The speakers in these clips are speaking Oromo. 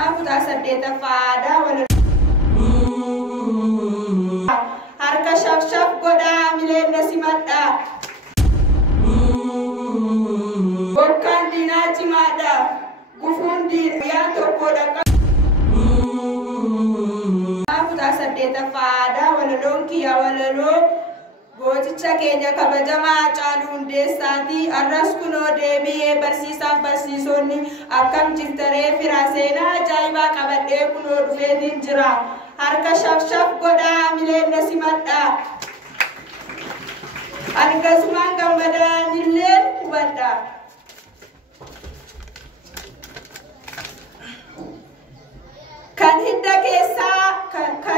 Kutaa 8ffaa wal harka shaf godhaa mileena simadhaa bokkaan diinaa cimaadha gufuun diinaa tokkodha. Kutaa 8ffaa walaloon kiyya walaloo gooticha keenya kabajamaa Haacaaluu Hundeessaatii arras kunoo deebi'ee barsiisaaf barsiisonni akkam jirtaree firaa seenaa ajaa'ibaa qabadhee kunoo dhufeetiin jira. Harka shaf godhaa mileena simadhaa argasumaan gammadaan hubadhaa. Kan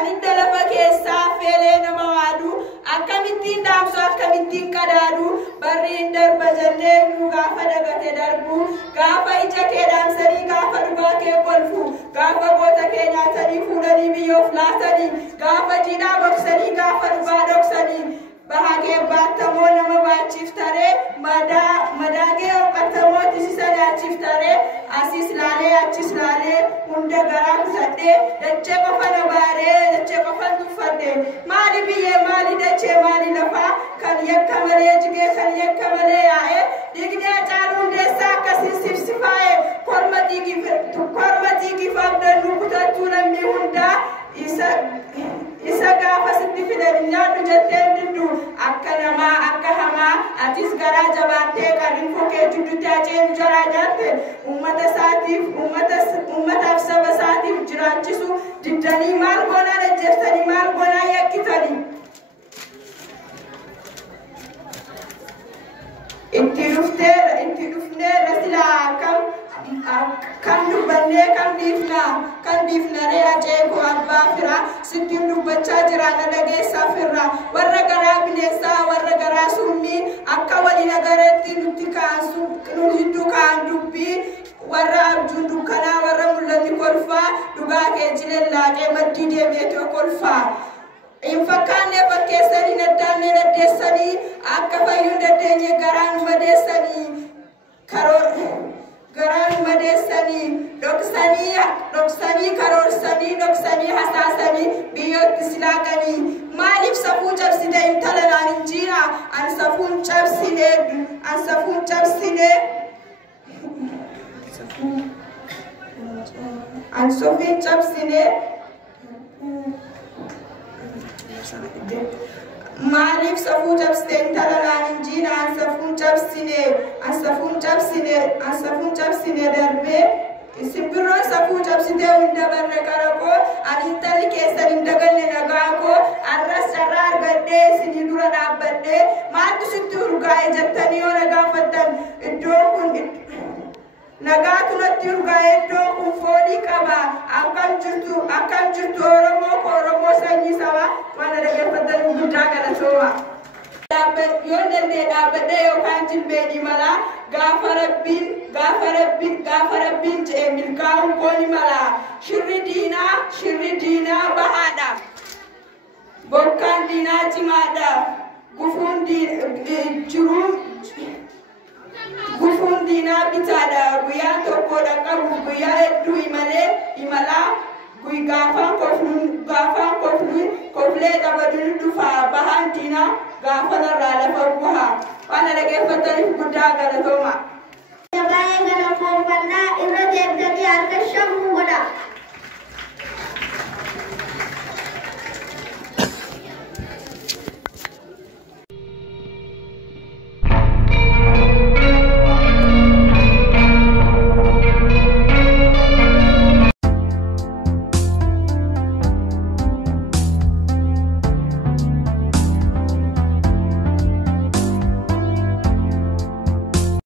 hidda lafa keessaa feelee nama waadu akkamittiin dhaamsu akkamittiin qadaadu barri hin darba jennee nu gaafa dagate darbu gaafa ija kee dhaamsanii gaafa dhugaa kee kolfu gaafa goota kee nyaatanii fuudhanii biyyoof laatanii gaafa jiidhaa boksanii gaafa dhugaa dhoksanii bahagee baattamoo nama baachiiftaree madaagee hoqqattamoo tisisa nyaachiftaree asis laalee achis laalee hunda garaa kusadhee dachee qofa na baaree dachee qofan tuffadhee maali biyyee maali dachee maali lafaa kan yakka malee jigee kan yakka malee yaa'ee dhiigni Haacaaluu Hundeessaa akkasiin sifsifaa'ee korma xiiqiif abdannu kutattuu lammii hundaa isa gaafa sitti fidan nyaadhu jetteen diddu akka namaa akka hamaa atis garaa jabaattee kan infokee jidduutti haceenu jaraa nyaatte uummataaf saba isaatiif jiraachisu diddanii maal goonaa ajjeeftanii maal goonaa yakkitanii itti dhufneerra silaa kan dubbannee kan dhiifnaree ajeeku abbaa firaa sittiin dubbachaa jira na dhageessaa firraa warra garaa bineensaa warra garaa summii akka waliin agareetti nutti nu jidduu ka'an dubbii warra abjuun dukkanaa warra mul'anni kolfaa dhugaa kee jilellaaqee maddii deebi'ee kolfaa. In fakkaanne fakkeessanii naddaannee naddeessanii akka fayyuu dandeenye garaan madeessanii garaan madeessanii dhoksanii karoorsanii dhoksanii hasaasanii biyyootti silaaqanii maaliif safuu cabsite intala naan hin jiina an safuun cabsine maaliif safuu cabsite intala naan hin jiina an safuun cabsine darbee simbirroon safuu cabsite hunda barre qaraqoo ani intalli keessan hin daganne nagaakoo arras carraa argadhee isinii dura dhaabbadhee maaltu sitti urgaa'e jettanii yoo nagaafattan iddoon kun nagaatu natti urgaa'e iddoon kun foolii qaba akkam jirtu Oromoo sanyii sabaa waan dhaggeeffattan guddaa galatooma. Yoo dandee dhaabbadhee yookaan jilbeenii malaa gaafa rabbiin je'e milkaa'uun kooni malaa shirri diinaa bahaadha bokkaan diinaa cimaadha gufuun diinaa bitaadha guyyaa tokkodha qabu guyyaa hedduu imalaa gaafaan kofluun koflee dhabaduun dhufaa bahaan diinaa gaafa narraa lafa bu'aa waan dhaggeeffataniif guddaa galatooma. Baay'ee galafoomannaa irra deemtanii harka shan godha.